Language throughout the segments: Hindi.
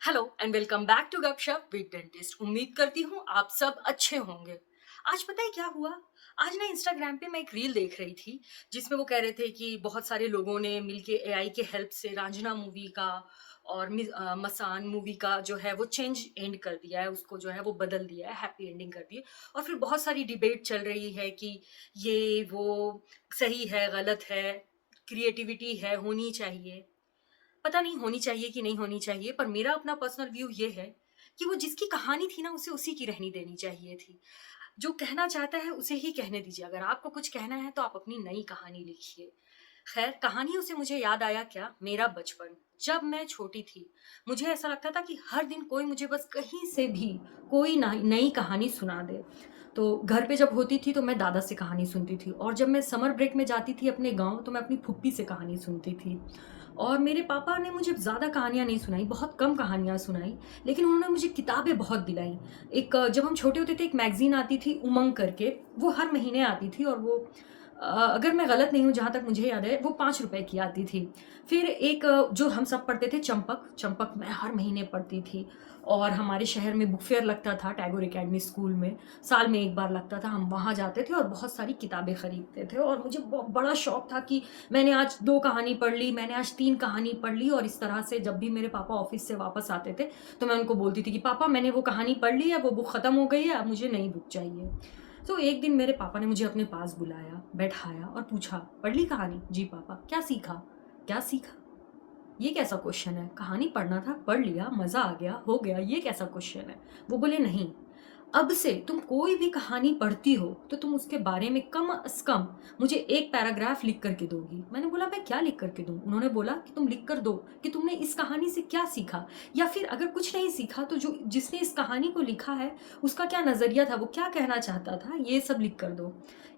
Hello and welcome back to गपशप विद डेंटिस्ट। उम्मीद करती हूँ आप सब अच्छे होंगे। आज पता है क्या हुआ? आज ना इंस्टाग्राम पे मैं एक रील देख रही थी जिसमें वो कह रहे थे कि बहुत सारे लोगों ने मिलके एआई के हेल्प से रांझना मूवी का और मसान मूवी का जो है वो चेंज एंड कर दिया है, उसको जो है वो बदल दिया है, हैप्पी एंडिंग कर दी है। और फिर बहुत सारी डिबेट चल रही है कि ये वो सही है, गलत है, क्रिएटिविटी है, होनी चाहिए। पता नहीं होनी चाहिए कि नहीं होनी चाहिए, पर मेरा अपना पर्सनल व्यू ये है कि वो जिसकी कहानी थी ना, उसे उसी की रहनी देनी चाहिए थी। जो कहना चाहता है उसे ही कहने दीजिए। अगर आपको कुछ कहना है तो आप अपनी नई कहानी लिखिए। खैर, कहानियों से मुझे याद आया क्या, मेरा बचपन। जब मैं छोटी थी, मुझे ऐसा लगता था कि हर दिन कोई मुझे बस कहीं से भी कोई नई कहानी सुना दे। तो घर पे जब होती थी तो मैं दादा से कहानी सुनती थी, और जब मैं समर ब्रेक में जाती थी अपने गाँव तो मैं अपनी फूफी से कहानी सुनती थी। और मेरे पापा ने मुझे ज़्यादा कहानियाँ नहीं सुनाई, बहुत कम कहानियाँ सुनाई, लेकिन उन्होंने मुझे किताबें बहुत दिलाई। जब हम छोटे होते थे एक मैगज़ीन आती थी उमंग करके, वो हर महीने आती थी, और वो अगर मैं गलत नहीं हूँ, जहाँ तक मुझे याद है, वो ₹5 की आती थी। फिर जो हम सब पढ़ते थे, चंपक, चंपक मैं हर महीने पढ़ती थी। और हमारे शहर में बुक फेयर लगता था टैगोर अकेडमी स्कूल में, साल में 1 बार लगता था, हम वहाँ जाते थे और बहुत सारी किताबें खरीदते थे। और मुझे बड़ा शौक था कि मैंने आज 2 कहानी पढ़ ली, मैंने आज 3 कहानी पढ़ ली। और इस तरह से जब भी मेरे पापा ऑफ़िस से वापस आते थे, तो मैं उनको बोलती थी कि पापा, मैंने वो कहानी पढ़ ली है, वो बुक ख़त्म हो गई है, अब मुझे नई बुक चाहिए। तो एक दिन मेरे पापा ने मुझे अपने पास बुलाया, बैठाया और पूछा, "पढ़ ली कहानी?" "जी पापा।" "क्या सीखा?" "क्या सीखा?" ये कैसा क्वेश्चन है? कहानी पढ़ना था, पढ़ लिया, मज़ा आ गया, हो गया, ये कैसा क्वेश्चन है? वो बोले, "नहीं, अब से तुम कोई भी कहानी पढ़ती हो तो तुम उसके बारे में कम से कम मुझे एक पैराग्राफ लिख करके दोगी।" मैंने बोला, मैं क्या लिख करके दूँ? उन्होंने बोला कि तुम लिख कर दो कि तुमने इस कहानी से क्या सीखा, या फिर अगर कुछ नहीं सीखा तो जो जिसने इस कहानी को लिखा है उसका क्या नज़रिया था, वो क्या कहना चाहता था, ये सब लिख कर दो।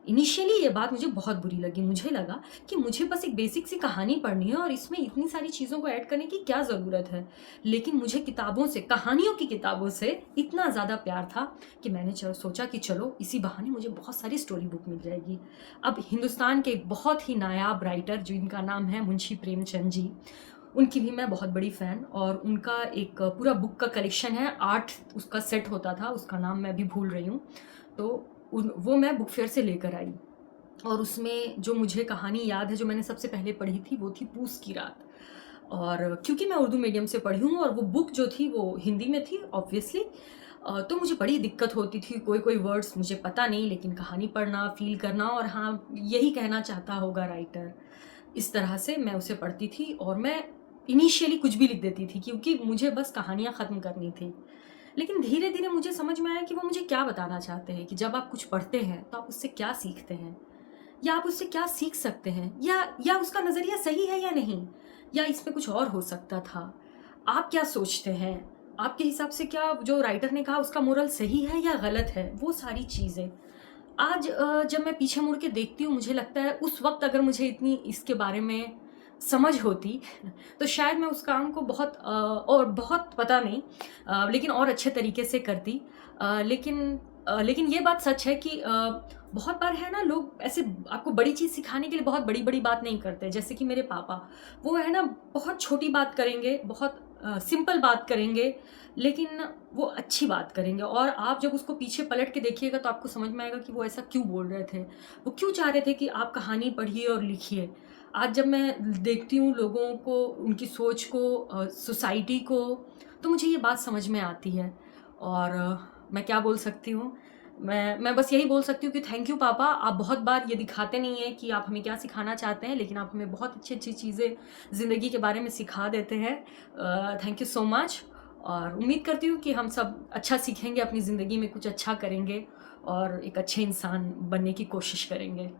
इनिशियली ये बात मुझे बहुत बुरी लगी। मुझे लगा कि मुझे बस एक बेसिक सी कहानी पढ़नी है और इसमें इतनी सारी चीज़ों को ऐड करने की क्या ज़रूरत है। लेकिन मुझे किताबों से, कहानियों की किताबों से इतना ज़्यादा प्यार था कि मैंने सोचा कि चलो इसी बहाने मुझे बहुत सारी स्टोरी बुक मिल जाएगी। अब हिंदुस्तान के एक बहुत ही नायाब राइटर जिनका नाम है मुंशी प्रेमचंद जी, उनकी भी मैं बहुत बड़ी फ़ैन, और उनका एक पूरा बुक का कलेक्शन है, 8 उसका सेट होता था, उसका नाम मैं अभी भूल रही हूँ। तो वो मैं बुक फेयर से लेकर आई। और उसमें जो मुझे कहानी याद है, जो मैंने सबसे पहले पढ़ी थी, वो थी पूस की रात। और क्योंकि मैं उर्दू मीडियम से पढ़ी हूँ और वो बुक जो थी वो हिंदी में थी ऑब्वियसली, तो मुझे बड़ी दिक्कत होती थी, कोई-कोई वर्ड्स मुझे पता नहीं, लेकिन कहानी पढ़ना, फ़ील करना, और हाँ, यही कहना चाहता होगा राइटर। इस तरह से मैं उसे पढ़ती थी और मैं इनिशियली कुछ भी लिख देती थी क्योंकि मुझे बस कहानियाँ ख़त्म करनी थी। लेकिन धीरे-धीरे मुझे समझ में आया कि वो मुझे क्या बताना चाहते हैं, कि जब आप कुछ पढ़ते हैं, तो आप उससे क्या सीखते हैं? या आप उससे क्या सीख सकते हैं? या उसका नज़रिया सही है या नहीं? या इसमें कुछ और हो सकता था? आप क्या सोचते हैं? आपके हिसाब से क्या जो राइटर ने कहा उसका मोरल सही है या गलत है? वो सारी चीज़ें। आज जब मैं पीछे मुड़ के देखती हूँ, मुझे लगता है उस वक़्त अगर मुझे इतनी इसके बारे में समझ होती तो शायद मैं उस काम को और बहुत पता नहीं, लेकिन और अच्छे तरीके से करती। लेकिन ये बात सच है कि बहुत बार है ना, लोग ऐसे आपको बड़ी चीज़ सिखाने के लिए बहुत बड़ी-बड़ी बात नहीं करते। जैसे कि मेरे पापा, वो है ना बहुत छोटी बात करेंगे, बहुत सिंपल बात करेंगे, लेकिन वो अच्छी बात करेंगे, और आप जब उसको पीछे पलट के देखिएगा तो आपको समझ में आएगा कि वो ऐसा क्यों बोल रहे थे। वो क्यों चाह रहे थे कि आप कहानी पढ़िए और लिखिए। आज जब मैं देखती हूँ लोगों को, उनकी सोच को, सोसाइटी को, तो मुझे ये बात समझ में आती है। और मैं क्या बोल सकती हूँ? मैं बस यही बोल सकती हूँ कि थैंक यू पापा, आप बहुत बार ये दिखाते नहीं हैं कि आप हमें क्या सिखाना चाहते हैं, लेकिन आप हमें बहुत अच्छी-अच्छी चीज़ें ज़िंदगी के बारे में सिखा देते हैं। थैंक यू सो मच, और उम्मीद करती हूँ कि हम सब अच्छा सीखेंगे, अपनी ज़िंदगी में कुछ अच्छा करेंगे और एक अच्छे इंसान बनने की कोशिश करेंगे।